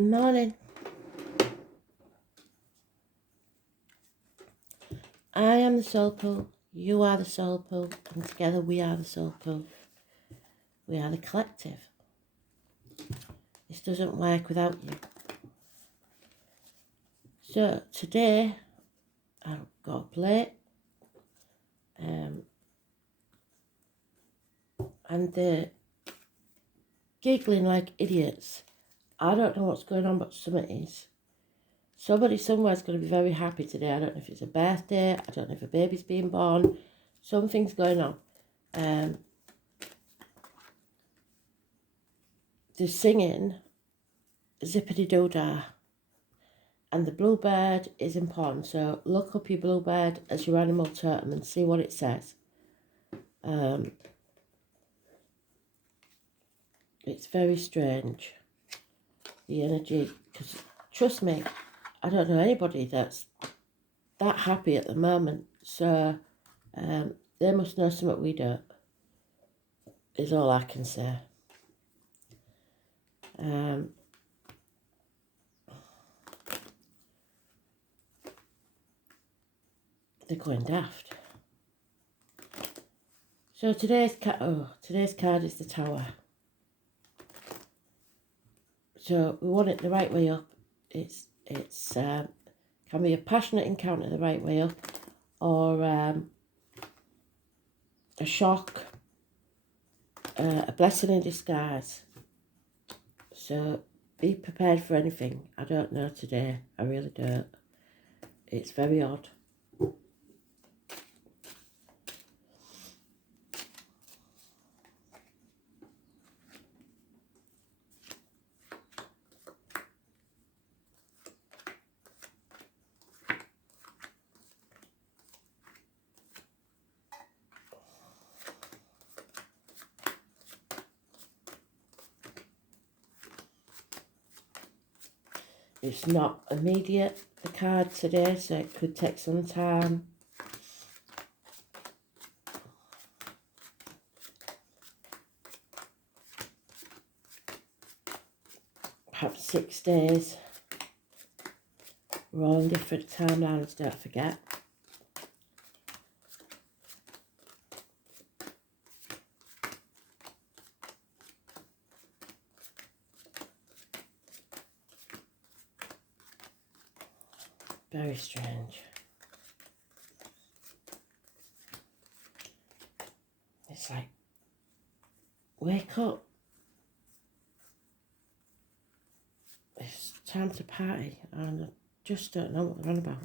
Morning. I am the soul pool, you are the soul pool, and together we are the soul pool. We are the collective. This doesn't work without you. So today I've got a plate and they're giggling like idiots. I don't know what's going on, but something is. Somebody somewhere's going to be very happy today. I don't know if it's a birthday, I don't know if a baby's being born. Something's going on. They're singing Zippity Doo Dah. And the bluebird is important. So look up your bluebird as your animal totem and see what it says. It's very strange, the energy, because trust me, I don't know anybody that's that happy at the moment. So they must know something we don't, is all I can say. They're going daft. So today's card is the Tower. So we want it the right way up. It's can be a passionate encounter the right way up, or a shock, a blessing in disguise. So be prepared for anything. I don't know today. I really don't. It's very odd. It's not immediate, the card today, so it could take some time. Perhaps 6 days. We're all on different timelines, don't forget. Very strange. It's like, wake up. It's time to party, and I just don't know what they're on about.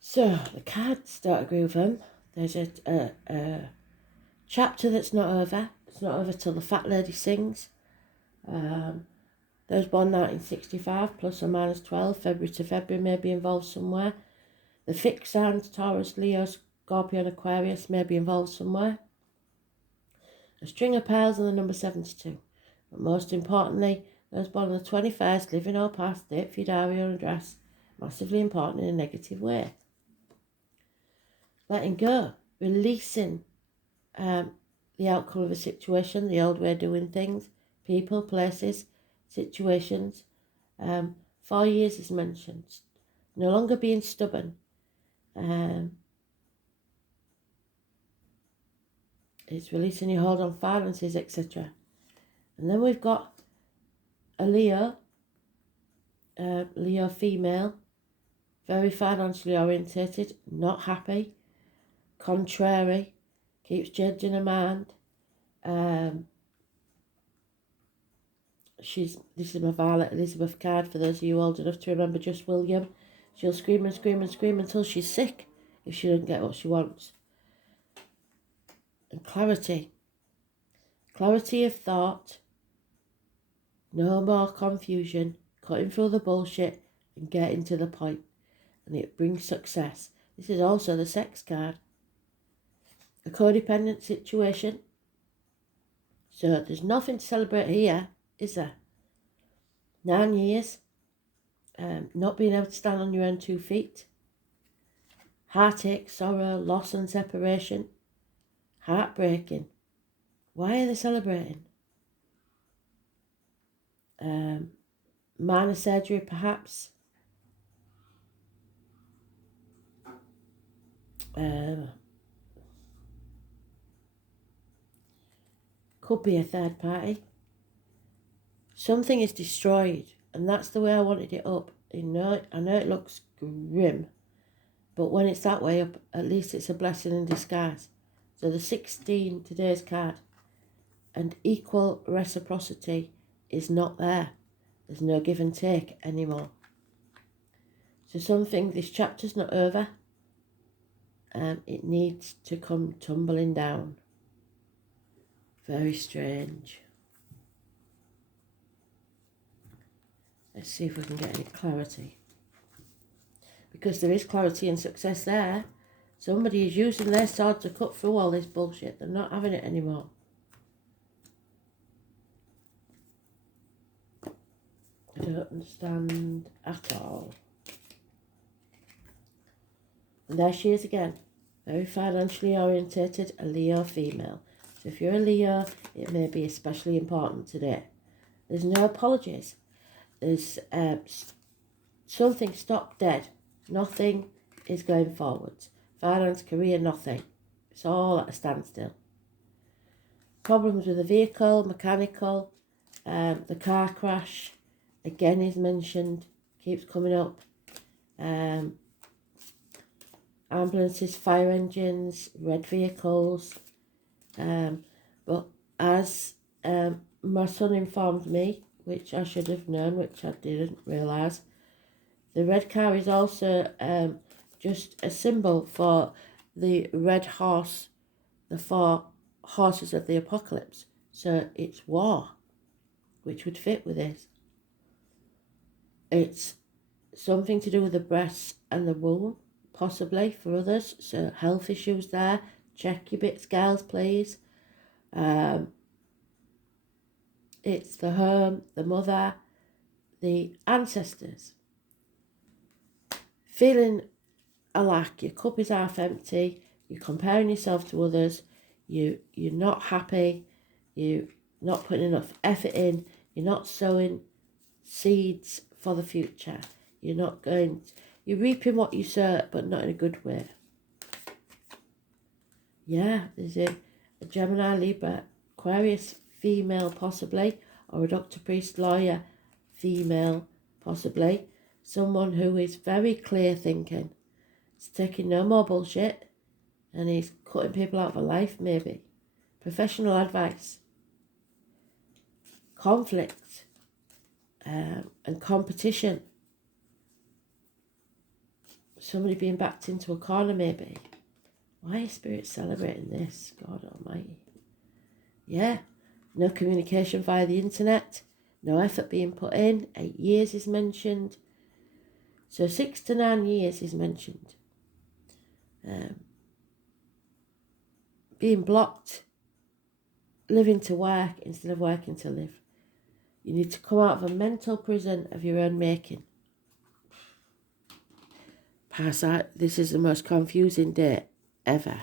So, the cards don't agree with them. There's a chapter that's not over. It's not over till the fat lady sings. Those born 1965, plus or minus 12, February to February, may be involved somewhere. The fixed signs, Taurus, Leo, Scorpio and Aquarius, may be involved somewhere. A string of pearls and the number 72. But most importantly, those born on the 21st, living or past, date for your diary or address, massively important in a negative way. Letting go, releasing the outcome of a situation, the old way of doing things, people, places, situations. 4 years is mentioned. No longer being stubborn. It's releasing your hold on finances, etc. And then we've got a Leo, Leo female, very financially orientated, not happy, contrary, keeps changing her mind. This is my Violet Elizabeth card for those of you old enough to remember Just William. She'll scream and scream and scream until she's sick if she doesn't get what she wants. And clarity. Clarity of thought. No more confusion. Cutting through the bullshit and getting to the point. And it brings success. This is also the sex card. A codependent situation. So there's nothing to celebrate here, is there? 9 years. Not being able to stand on your own 2 feet. Heartache, sorrow, loss and separation. Heartbreaking. Why are they celebrating? Minor surgery, perhaps. Could be a third party. Something is destroyed, and that's the way I wanted it up. I know it looks grim, but when it's that way up, at least it's a blessing in disguise. So the 16, today's card, and equal reciprocity is not there. There's no give and take anymore. So this chapter's not over. It needs to come tumbling down. Very strange. Let's see if we can get any clarity. Because there is clarity and success there. Somebody is using their sword to cut through all this bullshit. They're not having it anymore. I don't understand at all. And there she is again. Very financially orientated, a Leo female. So if you're a Leo, it may be especially important today. There's no apologies. There's something stopped dead. Nothing is going forwards. Finance, career, nothing. It's all at a standstill. Problems with the vehicle, mechanical, the car crash, again is mentioned, keeps coming up. Ambulances, fire engines, red vehicles. But as my son informed me, which I should have known, which I didn't realise, the red car is also just a symbol for the red horse, the 4 horses of the apocalypse. So it's war, which would fit with this. It's something to do with the breasts and the womb, possibly for others. So health issues there. Check your bits, girls, please. It's the home, the mother, the ancestors. Feeling a lack, your cup is half empty, you're comparing yourself to others, you're not happy, you're not putting enough effort in, you're not sowing seeds for the future. You're reaping what you sow, but not in a good way. Yeah, there's a Gemini, Libra, Aquarius female possibly, or a doctor, priest, lawyer female possibly. Someone who is very clear thinking. He's taking no more bullshit and he's cutting people out of a life maybe. Professional advice. Conflict and competition. Somebody being backed into a corner maybe. Why is Spirit celebrating this? God almighty. Yeah, no communication via the internet, no effort being put in. 8 years is mentioned. So 6 to 9 years is mentioned. Being blocked, living to work instead of working to live. You need to come out of a mental prison of your own making. Parasite, this is the most confusing day ever.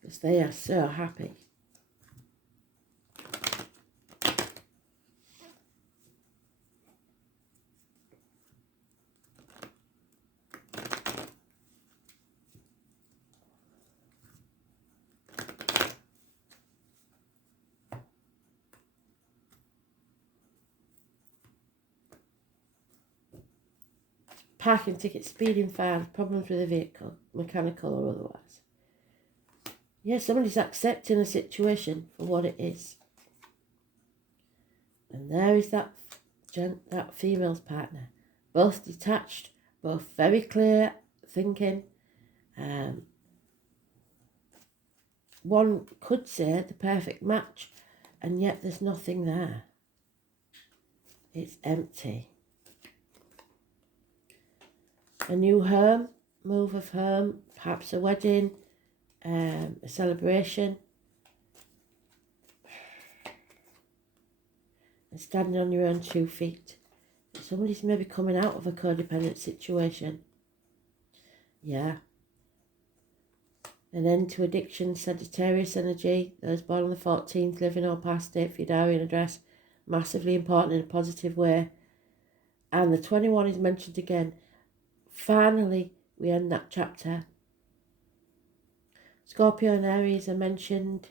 Because they are so happy. Parking tickets, speeding fines, problems with the vehicle, mechanical or otherwise. Yeah, somebody's accepting a situation for what it is. And there is that female's partner. Both detached, both very clear thinking. One could say the perfect match, and yet there's nothing there. It's empty. A new home, move of home, perhaps a wedding, a celebration. And standing on your own 2 feet. Somebody's maybe coming out of a codependent situation. Yeah. An end to addiction, Sagittarius energy. Those born on the 14th, living or past it for your diary and address. Massively important in a positive way. And the 21 is mentioned again. Finally, we end that chapter. Scorpio and Aries are mentioned.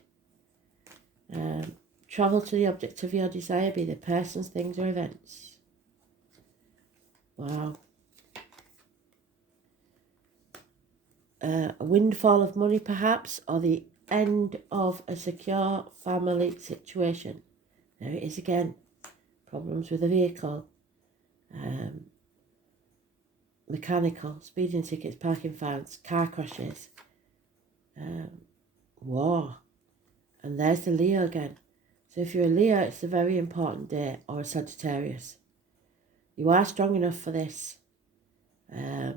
Travel to the object of your desire, be the persons, things or events. Wow. A windfall of money perhaps, or the end of a secure family situation. There it is again. Problems with a vehicle. Mechanical, speeding tickets, parking fines, car crashes. War. And there's the Leo again. So if you're a Leo, it's a very important day, or a Sagittarius. You are strong enough for this. If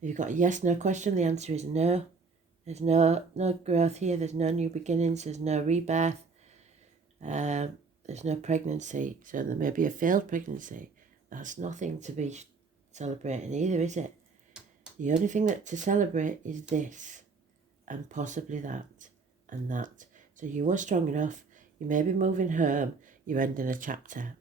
you've got a yes, no question, the answer is no. There's no growth here, there's no new beginnings, there's no rebirth, there's no pregnancy. So there may be a failed pregnancy. That's nothing to be celebrating either, is it? The only thing that to celebrate is this, and possibly that, and that. So you are strong enough, you may be moving home, you're ending a chapter.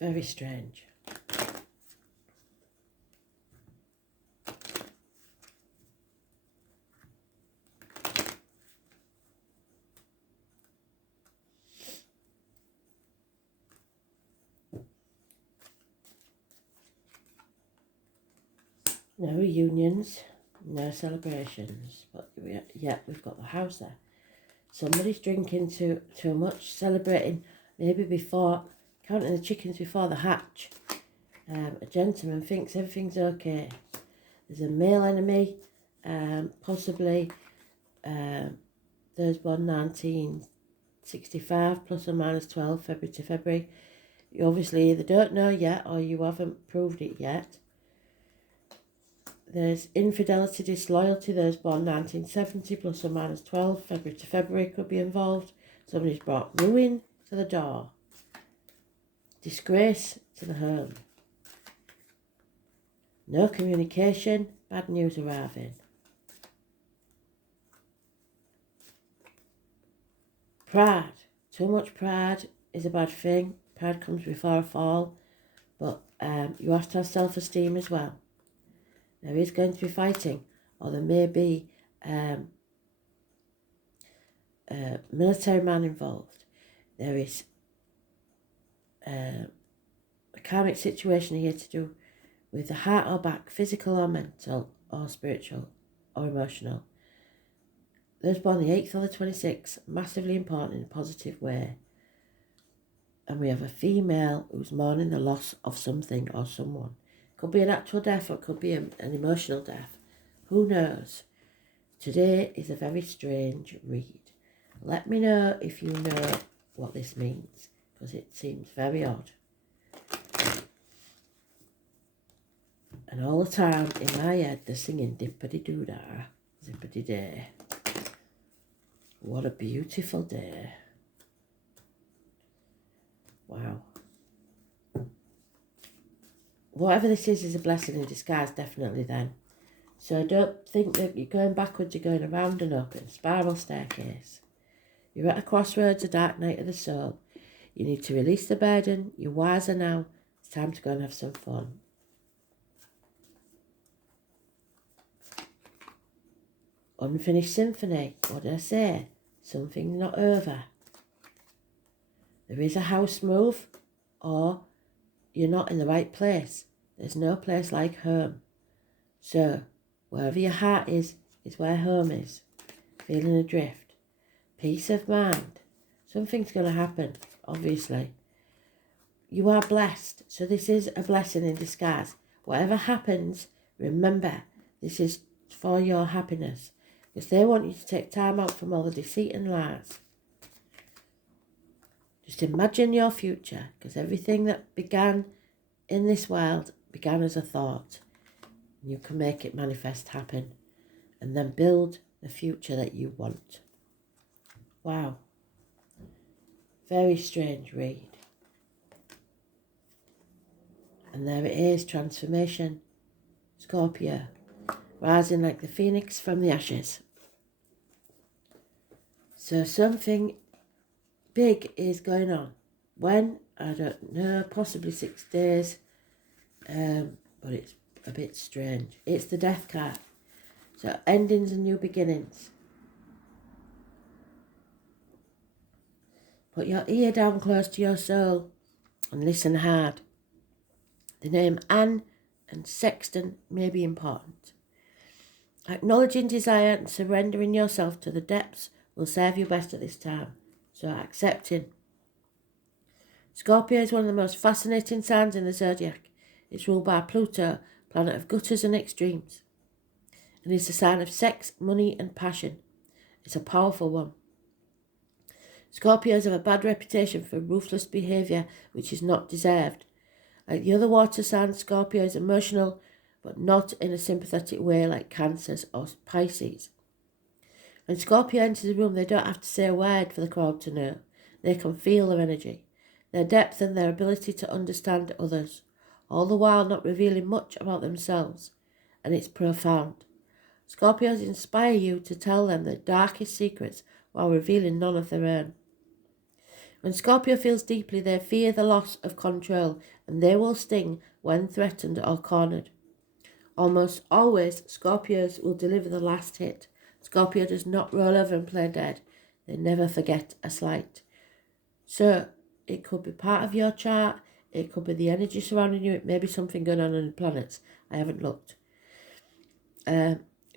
Very strange. No reunions, no celebrations, but yeah, we've got the house there. Somebody's drinking too much, celebrating maybe before, counting the chickens before the hatch. A gentleman thinks everything's okay. There's a male enemy, possibly those born 1965 plus or minus 12, February to February. You obviously either don't know yet or you haven't proved it yet. There's infidelity, disloyalty. Those born 1970 plus or minus 12, February to February could be involved. Somebody's brought ruin to the door. Disgrace to the home. No communication, bad news arriving. Pride. Too much pride is a bad thing. Pride comes before a fall. But you have to have self-esteem as well. There is going to be fighting, or there may be a military man involved. There is a karmic situation here to do with the heart or back, physical or mental or spiritual or emotional. Those born the 8th or the 26th, massively important in a positive way. And we have a female who's mourning the loss of something or someone. Could be an actual death or it could be an emotional death. Who knows? Today is a very strange read. Let me know if you know what this means, because it seems very odd. And all the time in my head they're singing dippity-doo-dah, zippity-day. What a beautiful day. Wow. Whatever this is a blessing in disguise, definitely then. So don't think that you're going backwards, you're going around and up in a spiral staircase. You're at a crossroads, a dark night of the soul. You need to release the burden, you're wiser now, it's time to go and have some fun. Unfinished symphony, what did I say? Something not over. There is a house move, or you're not in the right place. There's no place like home. So, wherever your heart is where home is. Feeling adrift. Peace of mind. Something's going to happen, obviously. You are blessed, so this is a blessing in disguise. Whatever happens, remember, this is for your happiness. Because they want you to take time out from all the deceit and lies. Just imagine your future, because everything that began in this world began as a thought. You can make it manifest happen and then build the future that you want. Wow. Very strange read. And there it is, transformation. Scorpio, rising like the phoenix from the ashes. So something big is going on. When? I don't know, possibly 6 days. But it's a bit strange. It's the Death card. So endings and new beginnings. Put your ear down close to your soul and listen hard. The name Anne and Sexton may be important. Acknowledging desire and surrendering yourself to the depths will serve you best at this time. So accepting. Scorpio is one of the most fascinating signs in the zodiac. It's ruled by Pluto, planet of gutters and extremes. And it's a sign of sex, money and passion. It's a powerful one. Scorpios have a bad reputation for ruthless behaviour which is not deserved. Like the other water signs, Scorpio is emotional, but not in a sympathetic way like Cancers or Pisces. When Scorpio enters a room, they don't have to say a word for the crowd to know. They can feel their energy, their depth and their ability to understand others, all the while not revealing much about themselves. And it's profound. Scorpios inspire you to tell them their darkest secrets while revealing none of their own. When Scorpio feels deeply, they fear the loss of control, and they will sting when threatened or cornered. Almost always, Scorpios will deliver the last hit. Scorpio does not roll over and play dead. They never forget a slight. So, it could be part of your chart, it could be the energy surrounding you, it may be something going on the planets. I haven't looked.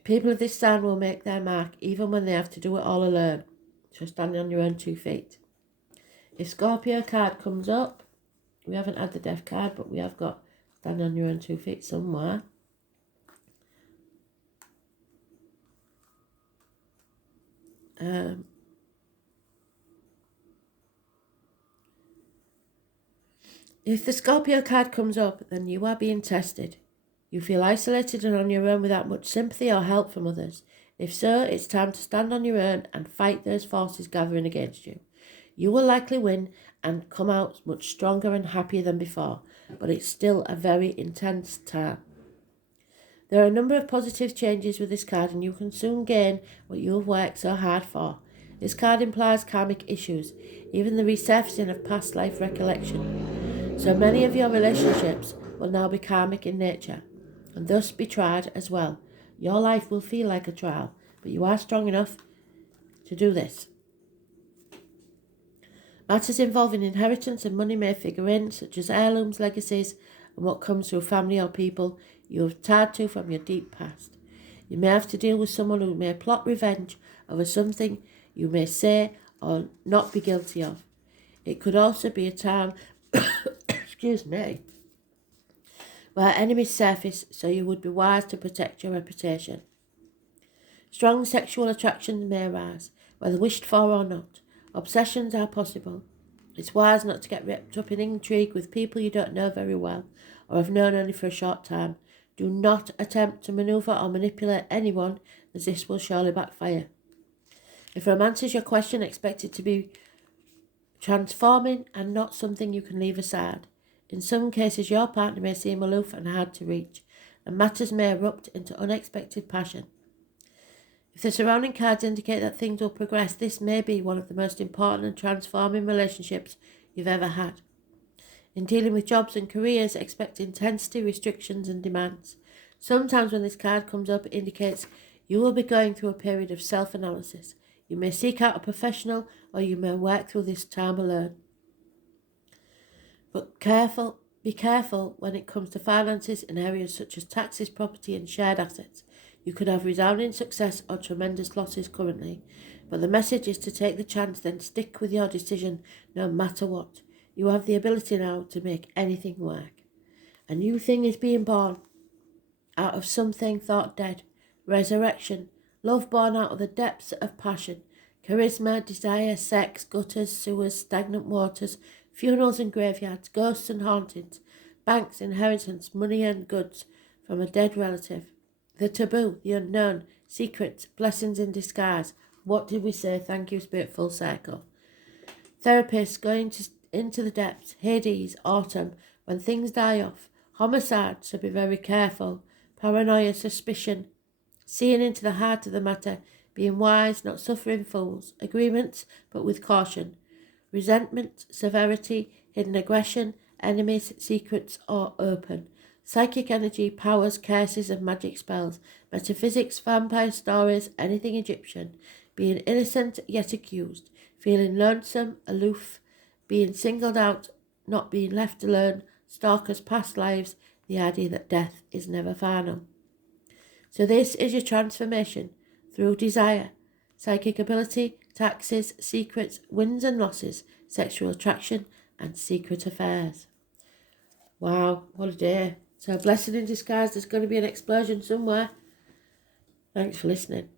People of this sign will make their mark even when they have to do it all alone. So standing on your own 2 feet. If Scorpio card comes up, we haven't had the Death card, but we have got stand on your own 2 feet somewhere. If the Scorpio card comes up, then you are being tested. You feel isolated and on your own without much sympathy or help from others. If so, it's time to stand on your own and fight those forces gathering against you. You will likely win and come out much stronger and happier than before, but it's still a very intense time. There are a number of positive changes with this card, and you can soon gain what you have worked so hard for. This card implies karmic issues, even the resurfacing of past life recollection. So many of your relationships will now be karmic in nature, and thus be tried as well. Your life will feel like a trial, but you are strong enough to do this. Matters involving inheritance and money may figure in, such as heirlooms, legacies, and what comes through family or people you have tied to from your deep past. You may have to deal with someone who may plot revenge over something you may say or not be guilty of. It could also be a time, excuse me, where enemies surface, so you would be wise to protect your reputation. Strong sexual attractions may arise, whether wished for or not. Obsessions are possible. It's wise not to get wrapped up in intrigue with people you don't know very well or have known only for a short time. Do not attempt to maneuver or manipulate anyone, as this will surely backfire. If romance is your question, expect it to be transforming and not something you can leave aside. In some cases, your partner may seem aloof and hard to reach, and matters may erupt into unexpected passion. If the surrounding cards indicate that things will progress, this may be one of the most important and transforming relationships you've ever had. In dealing with jobs and careers, expect intensity, restrictions and demands. Sometimes when this card comes up, it indicates you will be going through a period of self-analysis. You may seek out a professional or you may work through this time alone. But be careful when it comes to finances in areas such as taxes, property and shared assets. You could have resounding success or tremendous losses currently, but the message is to take the chance, then stick with your decision no matter what. You have the ability now to make anything work. A new thing is being born out of something thought dead. Resurrection, love born out of the depths of passion, charisma, desire, sex, gutters, sewers, stagnant waters, funerals and graveyards, ghosts and hauntings, banks, inheritance, money and goods from a dead relative. The taboo, the unknown, secrets, blessings in disguise. What did we say? Thank you, Spirit, full circle. Therapists going into the depths. Hades, autumn, when things die off. Homicide, so be very careful. Paranoia, suspicion. Seeing into the heart of the matter. Being wise, not suffering fools. Agreements, but with caution. Resentment, severity, hidden aggression, enemies, secrets, or open. Psychic energy, powers, curses, and magic spells. Metaphysics, vampire stories, anything Egyptian. Being innocent yet accused. Feeling lonesome, aloof. Being singled out, not being left alone. Stalkers, past lives. The idea that death is never final. So this is your transformation through desire, psychic ability, taxes, secrets, wins and losses, sexual attraction, and secret affairs. Wow, what a day. So blessing in disguise, there's going to be an explosion somewhere. Thanks for listening.